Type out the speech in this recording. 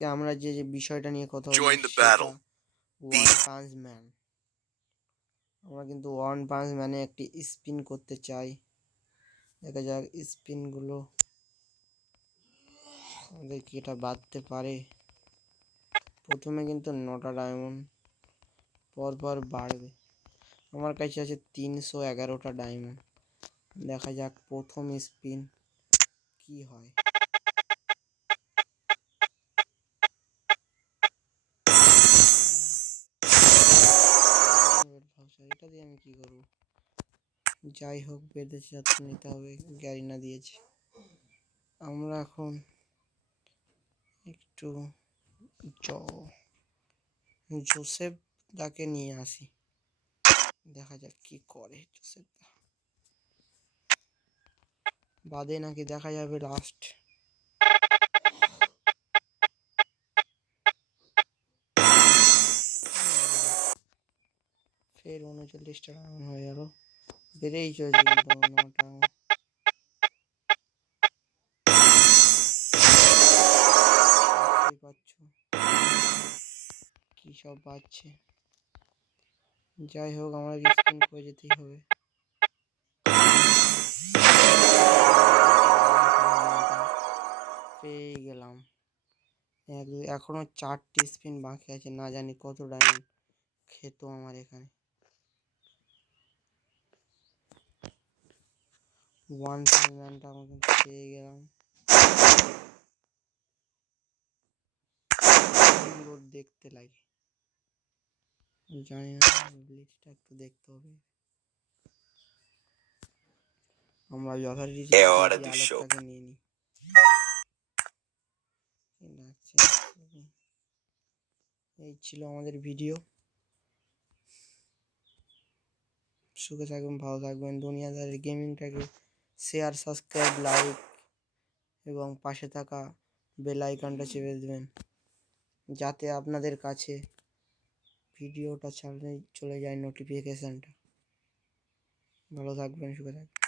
আমরা যে বিষয়টা নিয়ে কথা বলবো Join the সেটা battle. One punch man. আমরা কিন্তু ওয়ান পাঞ্চ ম্যানে একটি স্পিন করতে চাই। দেখা যাক স্পিনগুলো আমাদের কি এটা বাঁধতে পারে। প্রথমে কিন্তু 9টা ডায়মন্ড, পরপর বাড়বে। আমার কাছে আছে 311টা ডায়মন্ড। দেখা যাক প্রথম স্পিন কি হয়। এটা দিয়ে আমি কি করবো? যাই হোক, বেঁধেছে নিতে হবে, গ্যারিনা দিয়েছে। আমরা এখন একটু জোসেফ দাকে নিয়ে আসি, দেখা যাক কি করে জোসেফ দা। বাদে নাকি দেখা যাবে লাস্ট। ফের 39টা রাউন্ড হয়ে গেল, বেড়েই চলেছে কিন্তু অন্যটা। পাচ্ছ কি সব বাজছে। যাই হোক, আমরা স্পিন করে যেতেই হবে। পেয়ে গেলাম। এখনো 4টি স্পিন বাকি আছে, না জানি কত ডায়মন্ড খেত আমার এখানে। ওয়ান পাঞ্চম্যানটা আমাকে পেয়ে গেলাম। সুন্দর দেখতে লাগে, জানি না, ব্লিচটা একটু দেখতে হবে। আমরা যথারীতি আলোকটাকে নিয়ে নিই। এই ছিল আমাদের ভিডিও। সুখে থাকবেন, ভালো থাকবেন। দুনিয়াদারি গেমিংটাকে শেয়ার, সাবস্ক্রাইব, লাইক এবং পাশে থাকা বেল আইকনটা চেপে দেবেন, যাতে আপনাদের কাছে ভিডিওটা ছাড়লে চলে যায় নোটিফিকেশানটা। ভালো থাকবেন, সুখে থাকবেন।